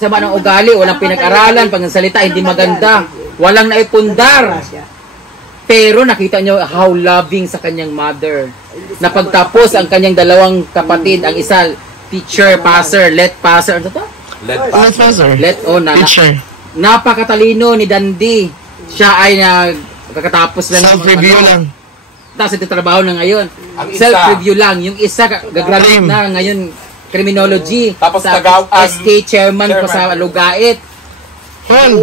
sama ng ugali, walang pinag-aralan, pagsalita hindi maganda, walang naipundar. Pero nakita nyo how loving sa kanyang mother. Napagtapos ang kanyang dalawang kapatid, ang isa teacher, passer, passer, ano to? Passer. Teacher. Napakatalino ni Dandy. Siya ay nakakatapos lang. Self-review lang. Tapos ito trabaho na ngayon. Self-review lang. Yung isa gagraduate na ngayon criminology. Tapos sa SK chairman pa sa Lugait. Hall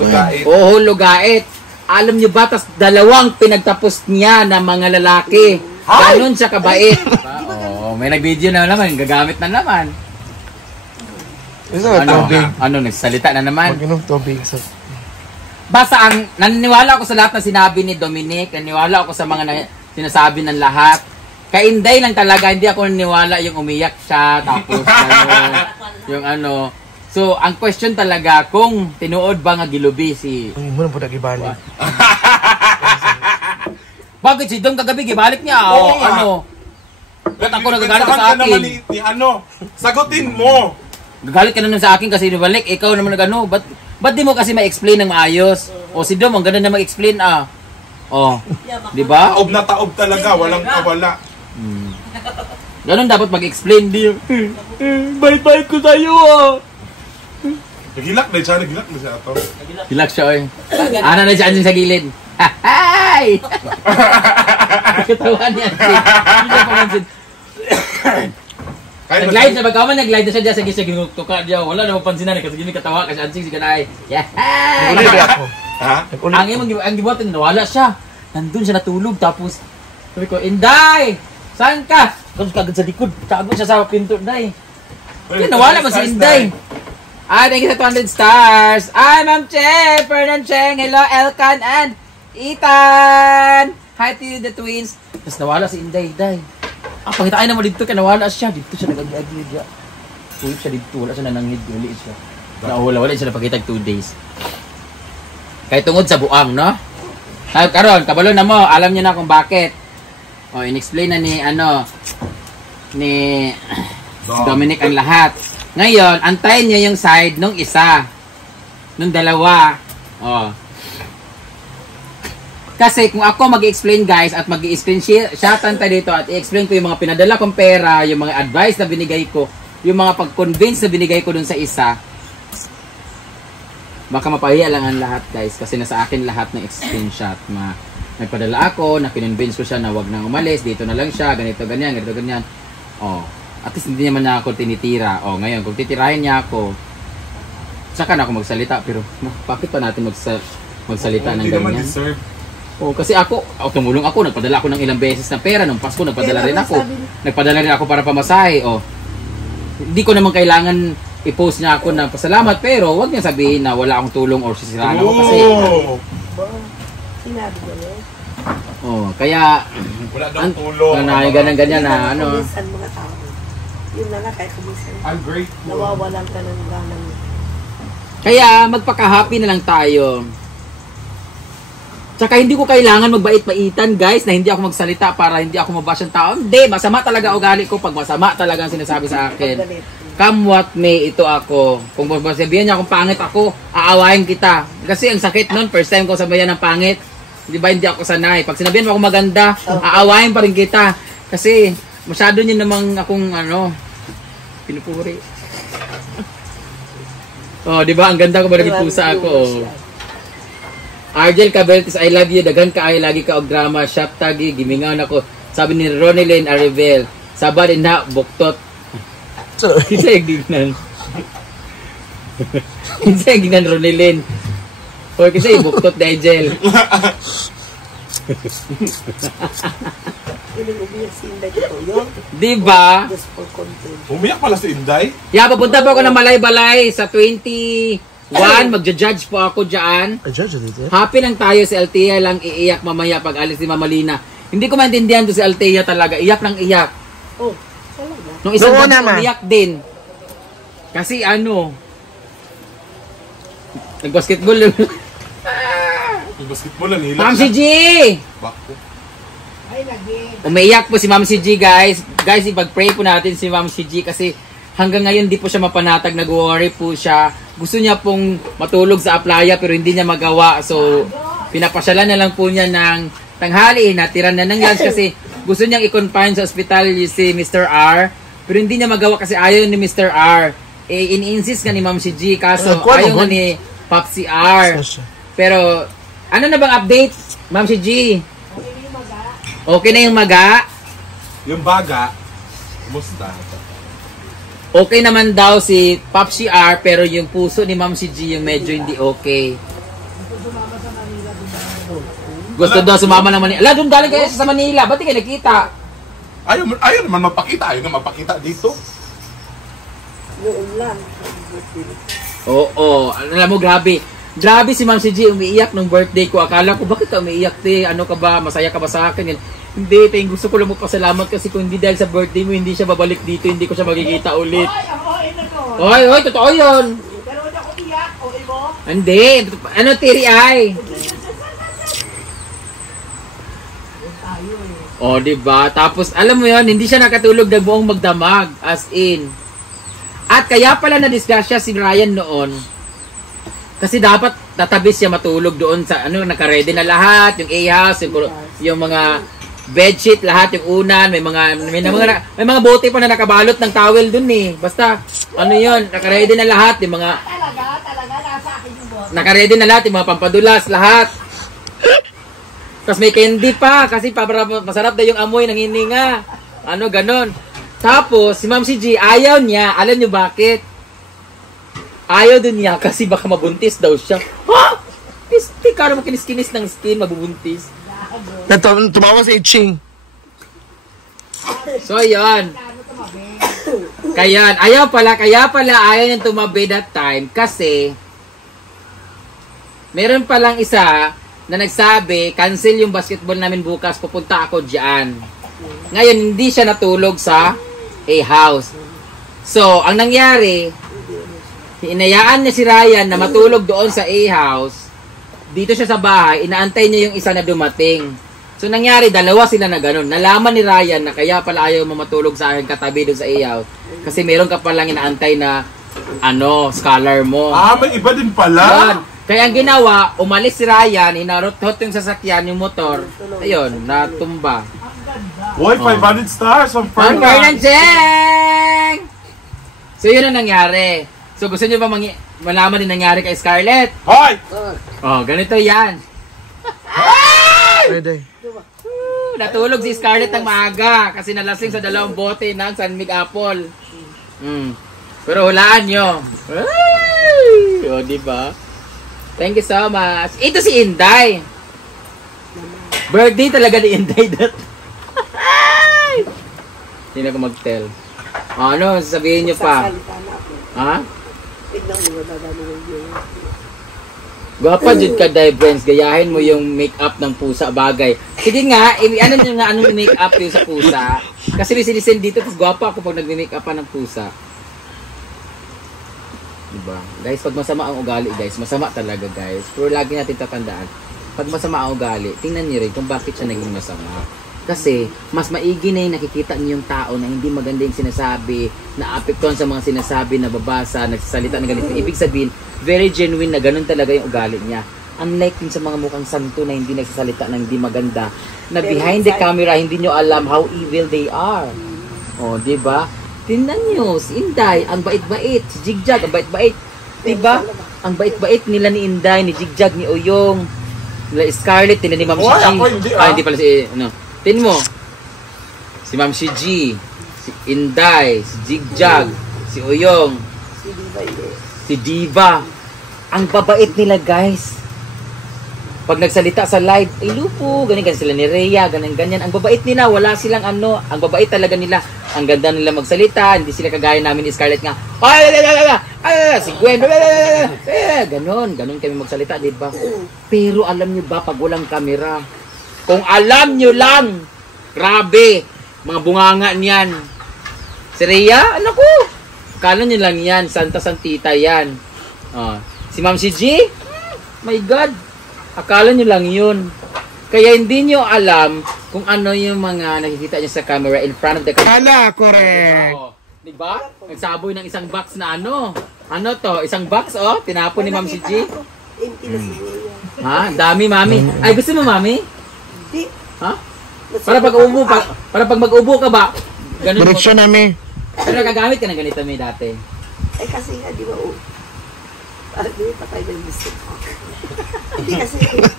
Lugait. Oo, Lugait. Alam nyo ba, tas dalawang pinagtapos niya na mga lalaki. Ganon siya kabait. May nag-video na naman, gagamit na naman. Nagsalita na naman. Mag-inom tubig. Basta naniniwala ako sa lahat na sinabi ni Dominic, naniniwala ako sa mga sinasabi ng lahat. Kay Inday lang talaga, hindi ako naniniwala yung umiyak siya, tapos yung ano. So, ang question talaga, kung tinuod ba nga gilubi si... Ay, mo na po nag-ibalik. Bakit si Dom kagabi, gibalik niya? Ba't ako nagagalit sa akin? Sagutin mo! Gagalit ka na nun sa akin kasi nabalik, ikaw naman nagano. Ba't di mo kasi ma-explain ng maayos? O si Dom, ang ganda na mag-explain di ba? Taob na taob talaga, walang kawala. Ganon dapat mag-explain. Bait-bait ko sa'yo Nagilak na siya ito. Hilak siya Ana na siya sa gilid. Hay! Katawan niya. Nag-live na ba? Nag-live na siya dyan sa gisya ginutuka diya. Wala na mapansin na kasi gini katawa kasi ansing si kanay. Nag-ulit ako. Ang gibuhatin, nawala siya. Nandun siya natulog tapos sabi ko, Inday! Saan ka? Tapos kagad sa likod. Tago siya sa pinto, Inday. Nawala ba si Inday? Thank you sa 200 stars. Ma'am Che, Fernan Cheng, hello Elkan and Ethan. Hi to you, the twins. Tapos nawala si Inday, pakitain naman dito, nawala siya. Dito siya nag-agi siya. Ulit siya dito, wala siya nananghid, ulit siya. Wala siya napakita 2 days. Kaya tungod sa buang, no? Karon, kabalo na mo, alam niyo na kung bakit. In-explain na ni Dominic ang lahat. Ngayon, antayin niyo yung side nung isa. Nung dalawa. Kasi kung ako mag-explain guys at mag-explain siya tanta dito at i-explain ko yung mga pinadala kong pera, yung mga advice na binigay ko, yung mga pag-convince na binigay ko dun sa isa, baka mapahiya lang ang lahat guys kasi nasa akin lahat ng screenshot. Nagpadala ako, na kinonvince ko siya na wag nang umalis, dito na lang siya, ganito ganyan. At least hindi naman na ako tinitira. Ngayon, kung titirahin niya ako, saka na ako magsalita. Pero, bakit pa natin magsalita ng ganyan? Kasi ako, tumulong ako, nagpadala ako ng ilang beses na pera. Nung Pasko, nagpadala rin ako. Nagpadala rin ako para pamasahe. Hindi ko naman kailangan i-post niya ako ng pasalamat. Pero, wag niya sabihin na wala akong tulong or sisiraan ako. Kasi, sinabi ko na kaya, wala daw tulong. Ganyan na, mga tao. Yun na nga, kahit kumisan. I'm grateful. Nawawalan ka ng ganang. Kaya, magpaka-happy na lang tayo. Tsaka hindi ko kailangan magbait-baitan, guys, na hindi ako magsalita para hindi ako mabash ng tao. Hindi, masama talaga ugali ko pag masama talaga ang sinasabi sa akin. Come what may, ito ako. Kung sabihin niya kung pangit ako, aawahin kita. Kasi ang sakit nun, first time ko sabayan ng pangit. Di ba, hindi ako sanay. Pag sinabihan mo ako maganda, aawahin pa rin kita. Kasi, masyado niyo namang akong, pinupuri. Di ba? Ang ganda ko ba nagpusa ako. Argel Cabeltis, I love you. Daghan ka ay lagi ka og drama. Shop tagi, gimingaw na ko. Sabi ni Ronilyn Arrivel, sabad na buktot. Kinsa yung gignan? Kinsa yung gignan Ronilyn? O kinsa yung buktot na Argel? Diba? Umiyak pala si Inday? Papunta po ako ng Malay-Balay sa 21. Magja-judge po ako dyan. Happy lang tayo si Althea lang iiyak mamaya pag alis ni Mama Lina. Hindi ko maintindihan to si Althea talaga. Iyak lang iyak. Talaga? Nung isang gabi umiyak din. Kasi nag-basketball lang. Basketball lang nila. Ma'am si G! Umiiyak po si Ma'am si G, guys. Guys, ipag-pray po natin si Ma'am si G kasi hanggang ngayon di po siya mapanatag, nag-worry po siya. Gusto niya pong matulog sa aplaya pero hindi niya magawa. So, pinapasyalan na lang po niya ng tanghali, natiran na ng lunch kasi gusto niyang i-confine sa ospital si Mr. R. Pero hindi niya magawa kasi ayaw ni Mr. R. In-insist nga ni Ma'am si G, kaso ayaw nga ni Popsi R. Pero, ano na bang update, Ma'am si G? Okay na yung maga? Yung baga, kumusta? Okay naman daw si Popsi R, pero yung puso ni Ma'am si G yung medyo hindi okay. Gusto daw sumama ng Manila. Ala, doon galing kayo sa Manila. Ba't di kayo nakita? Ayaw naman mapakita. Ayaw nga mapakita dito. Noon lang. Oo. Alam mo, grabe. Grabe si Ma'am si G, umiiyak nung birthday ko. Akala ko, bakit ka umiiyak, te? Ano ka ba? Masaya ka ba sa akin? Yan. Hindi, te. Gusto ko lang magpasalamat kasi kung hindi dahil sa birthday mo, hindi siya babalik dito. Hindi ko siya makikita ulit. Oy, totoo yun. Pero wala ko iyak. Okay mo? Hindi. Ano, tiri ay? Oh, diba? Tapos, alam mo yon, hindi siya nakatulog na buong magdamag. As in. At kaya pala na-disgrasya si Ryan noon. Kasi dapat tatabis siya matulog doon sa, naka-ready na lahat. Yung A-house, yung mga bedsheet, lahat, yung unan. May mga bote pa na nakabalot ng towel doon eh. Basta, yon, naka-ready na lahat. Yung mga, Talaga, nasa akin yung boss. naka-ready na lahat, yung mga pampadulas, lahat. Tapos may candy pa, kasi masarap na yung amoy ng hininga. Ganon. Tapos, si Ma'am si G, ayaw niya. Alam niyo bakit? Ayaw din niya kasi baka mabuntis daw siya. Ha? Pisti ka naman kinis-kinis ng skin, mabubuntis. Tumawa si Iching. So, yun. Kaya pala ayaw niyang tumabi that time kasi meron palang isa na nagsabi, cancel yung basketball namin bukas, pupunta ako diyan. Ngayon, hindi siya natulog sa A-house. So, ang nangyari, hinayaan niya si Ryan na matulog doon sa A-house. Dito siya sa bahay, inaantay niya yung isa na dumating. So, nangyari, dalawa sila na ganun. Nalaman ni Ryan na kaya pala ayaw mo matulog sa akin katabi doon sa A-house. Kasi meron ka palang inaantay na, scholar mo. May iba din pala. Yan. Kaya ang ginawa, umalis si Ryan, hinarot-hot yung sasakyan, yung motor. Ayun, natumba. Boy, 500 stars from Ang Fernan. Fernandeng! So, yun ang nangyari. So, gusto nyo ba malaman din nangyari kay Scarlett? Hoy! Oh, ganito yan. Pwede. Natulog si Scarlett ng maaga kasi nalasing sa 2 bote ng San Mig Apple. Pero hulaan nyo. Ay! O, diba? Thank you so much. Ito si Inday. Birthday talaga ni Inday that. Hindi na ako mag-tell. Sabihin nyo pa. Sasalita na ako. Ha? Tignan mo, dadalawin yun. Gwapa jud ka, Day Friends. Gayahin mo yung make-up ng pusa bagay. Sige nga, anong make-up yung sa pusa? Kasi may sinisend dito, tapos gwapa ako pag nag-make-up pa ng pusa. Diba? Guys, pag masama ang ugali, guys, masama talaga, guys. Pero lagi natin tatandaan, pag masama ang ugali, tingnan niyo rin kung bakit siya naging masama. Kasi, mas maigi na yung nakikita niyo yung tao na hindi maganda yung sinasabi, na apektuhan sa mga sinasabi, na babasa, nagsasalita ng ganito. Ibig sabihin, very genuine na ganun talaga yung ugali niya. Unlike yung sa mga mukhang santo na hindi nagsasalita ng hindi maganda, na behind the camera, hindi nyo alam how evil they are. O, diba? Tingnan nyo, si Inday, ang bait-bait. Si Jigjag, ang bait-bait. Diba? Ang bait-bait nila ni Inday, ni Jigjag, ni Oyong, nila Scarlett, nila ni Ma'am si G. Hindi pala si, Tin mo. Si Ma'am si G, si Inday, si Jigjag, si Oyong, si Diva. Ang babait nila, guys. Pag nagsalita sa live, ay lupo, ganyan sila ni Rhea, ganyan. Ang babait nila, wala silang ang babait talaga nila. Ang ganda nila magsalita, hindi sila kagaya namin ni Scarlett nga. Si Gwen, ganon kami magsalita, di ba? Pero alam nyo ba, pag walang kamera, kung alam nyo lang, grabe, mga bunganga niyan. Si Rhea, ko? Kala nyo lang yan, Santa Santita yan. Si Ma'am si G, my God, akala nyo lang yun. Kaya hindi nyo alam kung ano yung mga nakikita nyo sa camera in front of the camera. Correct. Di ba? Nagsaboy ng isang box na ano. Ano to? Isang box, oh. Tinapon ni Ma'am si G. Empty na siguro yan. Ha? Dami, Mami. Ay, gusto mo, Mami? Hindi. Ha? Para pag ubo, para pag mag-ubo ka ba? Ganun mo. Direksyon namin. Pero nagagamit ka ng ganito, May, dati. Eh kasi nga, di ba, parang di pa tayo ng gusto. Hindi kasi,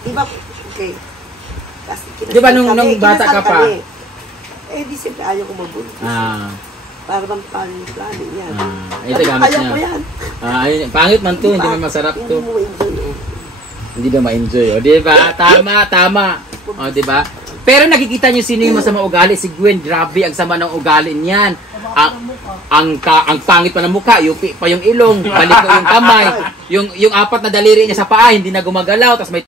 di ba, okay. Kasi Di ba nung bata ka pa? kami. Eh, di siyempre ayaw ko mabuntis. Para bang plano yan. Ito gamit Ayaw ko niya. yan. Ayun, pangit man to, hindi man masarap Hindi to. mo enjoy eh. Hindi daw ma-enjoy. O, di ba? Tama. O, di ba? Pero nakikita niyo sino yung masama ugali? Si Gwen, grabe ang sama ng ugali niyan. Ang pangit pa ng mukha, yupi pa yung ilong, balik ko yung kamay, yung apat na daliri niya sa paa, hindi na gumagalaw, tapos may